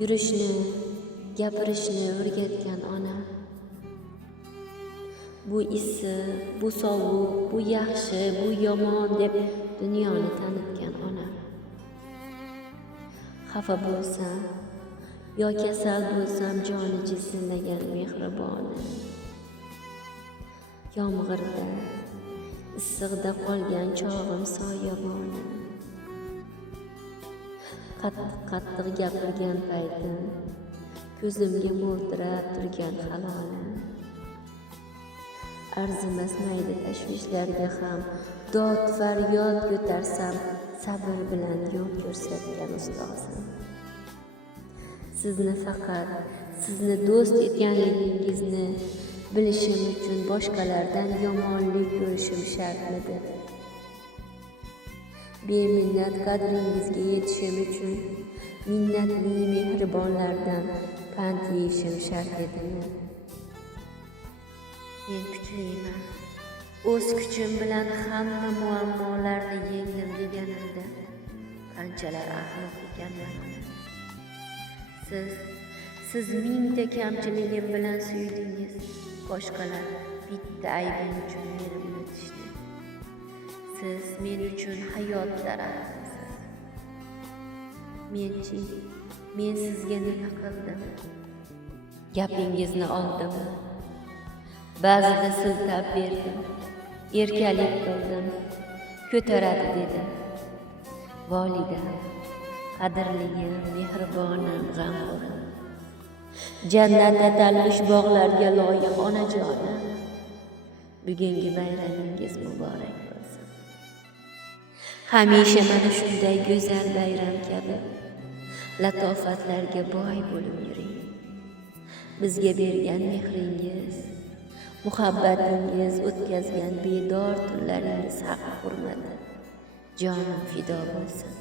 yurishni, gapirishni o'rgatgan ona. Bu issiq, bu sovuq, bu yaxshi, bu yomon deb dunyoni tanitgan ona. Xafa bo'lsam yo kasal bo'lsam joni jizillagан mehribona. Yomg'irda, issiqda qolgan chog'im soyabona. Qattiq gapirgan paytim ko'zimga mo'ltirab turgan halola. Arzimas mayda tashvishlarga ham dod faryod ko'tarsam sabr bilan yo'l ko'rsatgan ustozim. Sizni do'st etganligingizni bilishim uchun boshqalardan yomonlik ko'rishim shartmidi? Beminnat qadringizga yetishim uchun minnatli mehribonlardan pand yeyishim shart edimi? Men kuchliman, o'z kuchim bilan hamma muammolarni yengdim deganimda qanchalar ahmoq ekanman. Siz mingta kamchiligim bilan suydingiz, boshqalar bitta aybim uchun meni unutishdi. Siz men uchun hayot daraxtisiz. Men sizga nima qildim? Gapingizni oldim. Ba'zida siltab berdim, erkalik qildim, ko'taradi dedim. Volidam, qadrligim, mehribonim, g'amxo'rim. Jannat atalmish bog'larga loyiq onajonim. Bugungi bayramingiz muborak bo'lsin. Hamisha mana shunday go'zal bayram kabi latofatlarga boy bo'lib yuring. Bizga bergan mehringiz, muhabbatingiz, o'tkazgan bedor tunlaringiz haq hurmati jonim fido bo'lsin.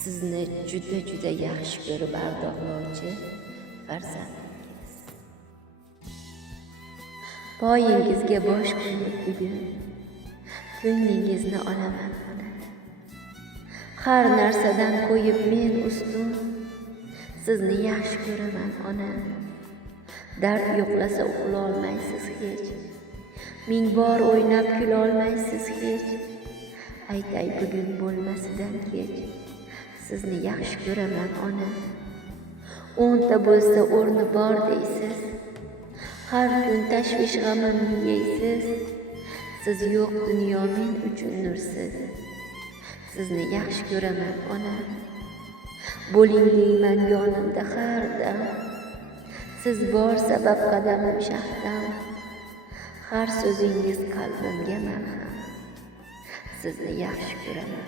Sizni juda yaxshi ko'rib ardoqlovchi farzandingiz. Poyingizga bosh qo'yib bugun ko'nglingizni olaman ona. Har narsadan qo'yib men ustun, sizni yaxshi ko'raman ona. Dard yo'qlasa uxlolmaysiz hech, ming bor o'ynab kulolmaysiz hech. Aytay bugun bo'lmasidan kech, sizni yaxshi ko'raman ona. 10ta bo'lsa o'rni bor deysiz, har kun tashvish g'amimni yeysiz. Siz yo'q dunyo men uchun nursiz, sizni yaxshi ko'raman ona. Bo'ling deyman yonimda har dam, siz bor sabab qadamim shahdam. Har so'zingiz qalbimga malham, sizni yaxshi ko'raman.